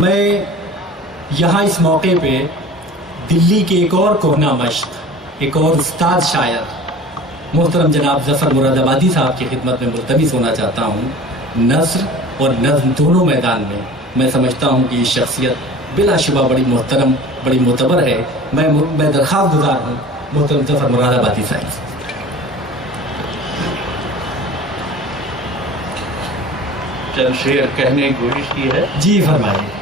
میں یہاں اس موقع پہ دلی کے ایک اور کوہنا مشق، ایک اور استاد شاعر محترم جناب ظفر مراد آبادی صاحب کی خدمت میں ملتمس ہونا چاہتا ہوں۔ نثر اور نظم دونوں میدان میں سمجھتا ہوں کہ یہ شخصیت بلا شبہ بڑی محترم، بڑی معتبر ہے۔ میں درخواست گزار ہوں محترم ظفر مراد آبادی صاحب۔ چند شعر کہنے کی کوشش کی ہے۔ جی فرمائیے۔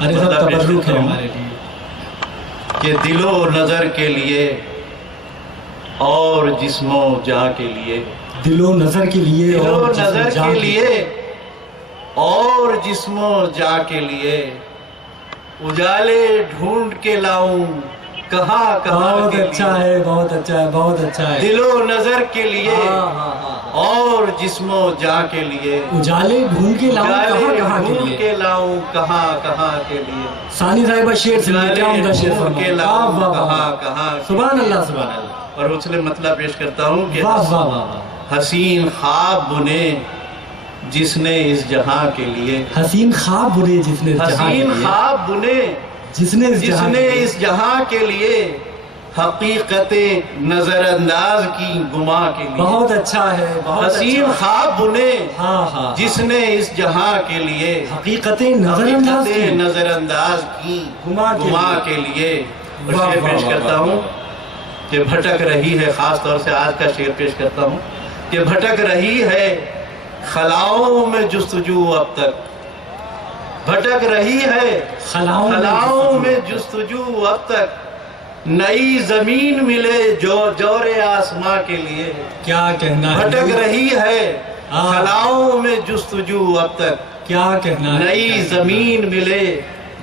ارے سب تبرک ہے ہمارے لیے کہ دل و نظر کے لیے اور جسم و جاں کے لیے، دل و نظر کے لیے، دل و نظر کے لیے اور جسم و جاں کے لیے اجالے ڈھونڈ کے لاؤں کہاں کہاں۔ بہت اچھا ہے، بہت اچھا ہے، بہت اچھا ہے۔ دل و نظر کے لیے اور جسم و جاں کے لیے اجالے ڈھونڈ کے لاؤں کہاں کہاں کے ڈھونڈ لیے، کے لاؤں کہاں کہاں کے لیے۔ ثانی صاحبہ شعر سے کیا عمدہ شعر ڈھونڈ کے فرمائے۔ لاؤں واہ واہ کہاں واہ، کہاں کے سبحان لیے۔ اللہ سبحان اللہ، اور اس لیے مطلب پیش کرتا ہوں کہ واہ واہ واہ واہ۔ حسین خواب بنے جس نے اس جہاں کے لیے، حسین خواب بنے جس نے اس جہاں کے حسین لیے، خواب بنے جس نے اس جس جہاں نے کے لیے، اس جہاں کے لیے حقیقت نظر انداز کی گما کے لیے۔ بہت اچھا ہے، بہت حسین اچھا۔ خواب بنے ہاں ہاں، جس نے اس جہاں کے لیے حقیقت نظر انداز حقیقت کی نظر انداز کی گما کے لیے۔ اور واہ شعر واہ پیش واہ کرتا واہ ہوں کہ بھٹک رہی ہے، خاص طور سے آج کا شعر پیش کرتا ہوں کہ بھٹک رہی ہے خلاؤں میں جستجو اب تک، بھٹک رہی ہے خلاؤں میں جستجو اب تک، نئی زمین ملے جور آسماں کے لیے۔ کیا کہنا ہے، بھٹک رہی ہے خلاؤں میں جستجو اب تک، کیا کہنا ہے، نئی زمین ملے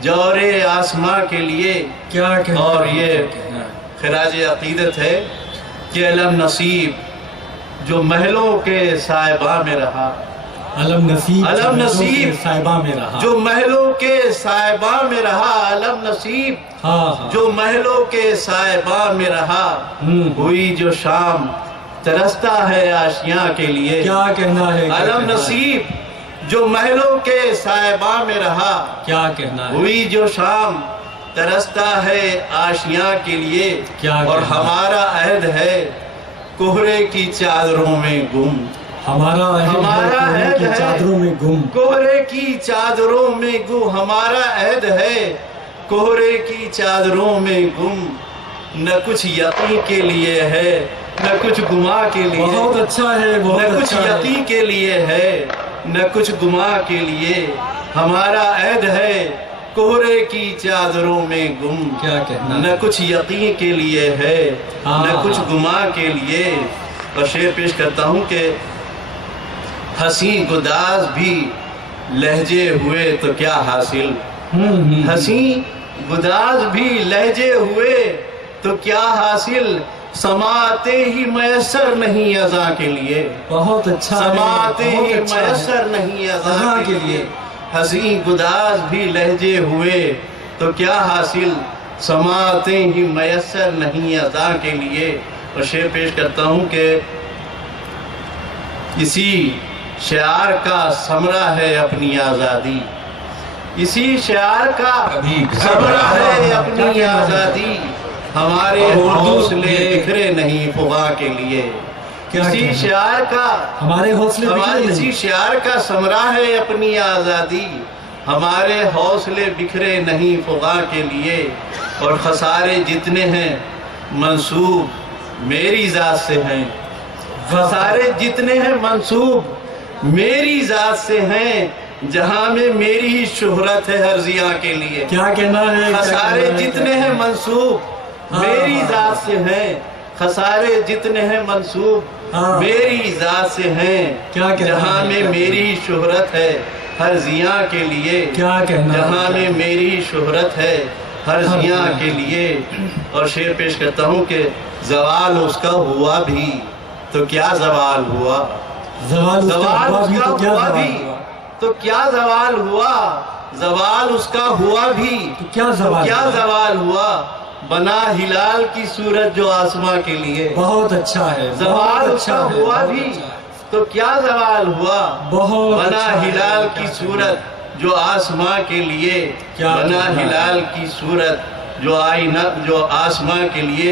جور آسماں کے لیے۔ کیا کہنا ہے، اور یہ کیا کہنا ہے۔ خراج عقیدت ہے کہ علم نصیب جو محلوں کے صاحبہ میں رہا، علم نصیب علم نصیب صاحبہ میں رہا، جو محلوں کے صاحبہ میں رہا، علم نصیب ہاں ہاں، جو محلوں کے صاحبہ میں رہا، ہوئی جو شام ترستا ہے آشیاں کے لیے۔ کیا کہنا ہے، کیا علم کہنا ہے، نصیب جو محلوں کے صاحبہ میں رہا، کیا کہنا ہے، ہوئی جو شام ترستا ہے آشیاں کے لیے۔ کیا اور کہنا ہے، ہمارا عہد ہے کوہرے کی چادروں میں گم، ہمارا عہد ہے چادروں میں گم، کوہرے کی چادروں میں گم، ہمارا عہد ہے کوہرے کی چادروں میں گم، نہ کچھ یقین کے لیے ہے نہ کچھ گما کے لیے۔ بہت اچھا ہے، نہ بہت کچھ اچھا ہے، یقین کے لیے ہے نہ کچھ گما کے لیے، ہمارا عہد ہے کوہرے کی چادروں میں گم، کیا کہنا ہے، نہ کچھ یقین کے لیے ہے نہ کچھ گما کے لیے۔ اور شعر پیش کرتا ہوں کہ حسین گداز بھی لہجے ہوئے تو کیا حاصل، حسین گداز بھی لہجے ہوئے تو کیا حاصل، سماعتیں ہی میسر نہیں اذاں کے لیے، بہت اچھا ہے، سماعتیں بہت ہی اچھا ہے، میسر نہیں اذاں کے لیے، حسین گداز بھی لہجے ہوئے تو کیا حاصل، سماعتیں ہی میسر نہیں اذاں کے لیے۔ اور شعر پیش کرتا ہوں کہ اسی شعار کا ثمرہ ہے اپنی آزادی، اسی شعار کا ثمرہ ہے اپنی آزادی، ہمارے حوصلے بکھرے نہیں فغاں کے لیے۔ اسی شعار کا ہمارے حوصلے اسی شعار کا ثمرہ ہے اپنی آزادی، ہمارے حوصلے بکھرے نہیں فغاں کے لیے۔ اور خسارے جتنے ہیں منسوب میری ذات سے ہیں، خسارے جتنے ہیں منسوب میری ذات سے ہیں، جہاں میں میری ہی شہرت ہے ہر ضیاء کے لیے۔ کیا کہنا ہے، خسارے جتنے ہیں منسوب میری ذات سے ہیں، خسارے جتنے ہیں منسوب میری ذات سے ہیں، جہاں میں میری شہرت ہے ہر ضیاء کے لیے، جہاں میں میری شہرت ہے ہر ضیاء کے لیے۔ اور شعر پیش کرتا ہوں کہ زوال اس کا ہوا بھی تو کیا زوال ہوا، زوال اس کا ہوا بھی تو کیا زوال ہوا، زوال اس کا ہوا بھی تو کیا زوال ہوا، بنا ہلال کی صورت جو آسماں کے لیے۔ بہت اچھا ہے، زوال اس کا ہوا بھی تو کیا زوال ہوا، بنا ہلال کی صورت جو آسماں کے لیے بنا ہلال کی صورت، جو آئینہ جو آسماں کے لیے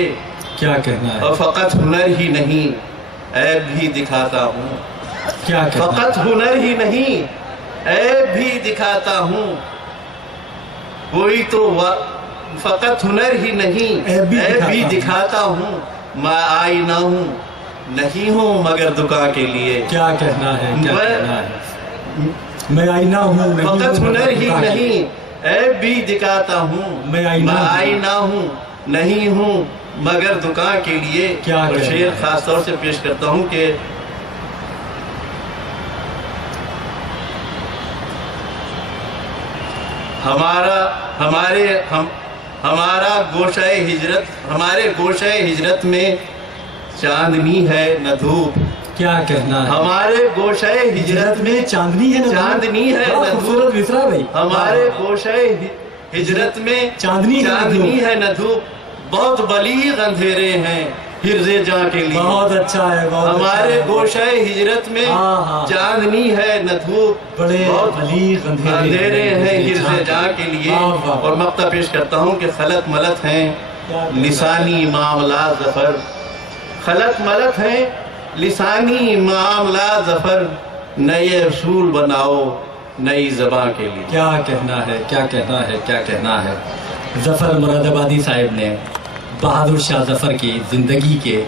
کیا کہنا ہے، اور فقط ہنر ہی نہیں عیب بھی دکھاتا ہوں، کیا کہنا ہے، فقط ہنر ہی نہیں عیب بھی دکھاتا ہوں، کوئی تو فقط ہنر ہی نہیں عیب بھی دکھاتا ہوں، میں آئینہ ہوں نہیں ہوں مگر دکان کے لیے، کیا کہنا ہے، کیا کہنا ہے، میں آئینہ ہوں، فقط ہنر ہی نہیں عیب بھی دکھاتا ہوں، میں آئینہ ہوں نہیں ہوں مگر دکان کے لیے۔ اور شعر خاص طور سے پیش کرتا ہوں کہ ہمارا گوشہ ہجرت میں چاندنی ہے نہ دھوپ، کیا کہنا ہے، ہمارے گوشہ ہجرت میں چاندنی ہے نہ دھوپ، ہمارے گوشہ ہجرت میں چاندنی ہے نہ دھوپ، بہت بلیغ اندھیرے ہیں حرز جاں کے لیے، بہت اچھا ہے، ہمارے گوشہ ہجرت میں چاندنی ہے نہ دھوپ، بہت بلیغ اندھیرے ہیں حرز جاں کے لیے۔ اور مقطع پیش کرتا ہوں کہ خلط ملت ہیں لسانی معاملات ظفر، خلط ملت ہیں لسانی معاملات ظفر، نئے اصول بناؤ نئی زبان کے لیے۔ کیا کہنا ہے، کیا کہنا ہے، کیا کہنا ہے۔ ظفر مراد آبادی صاحب نے بہادر شاہ ظفر کی زندگی کے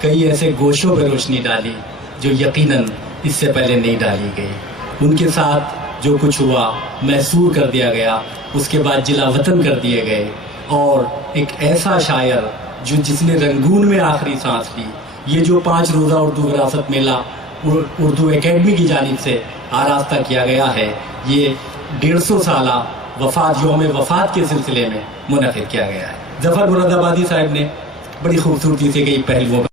کئی ایسے گوشوں پہ روشنی ڈالی جو یقیناً اس سے پہلے نہیں ڈالی گئی۔ ان کے ساتھ جو کچھ ہوا محصور کر دیا گیا، اس کے بعد جلا وطن کر دیے گئے، اور ایک ایسا شاعر جس نے رنگون میں آخری سانس لی۔ یہ جو 5 روزہ اردو وراثت میلہ اردو اکیڈمی کی جانب سے آراستہ کیا گیا ہے، یہ 150 سالہ یوم وفات کے سلسلے میں منعقد کیا گیا ہے۔ ظفر مراد آبادی صاحب نے بڑی خوبصورتی سے کئی پہلوؤں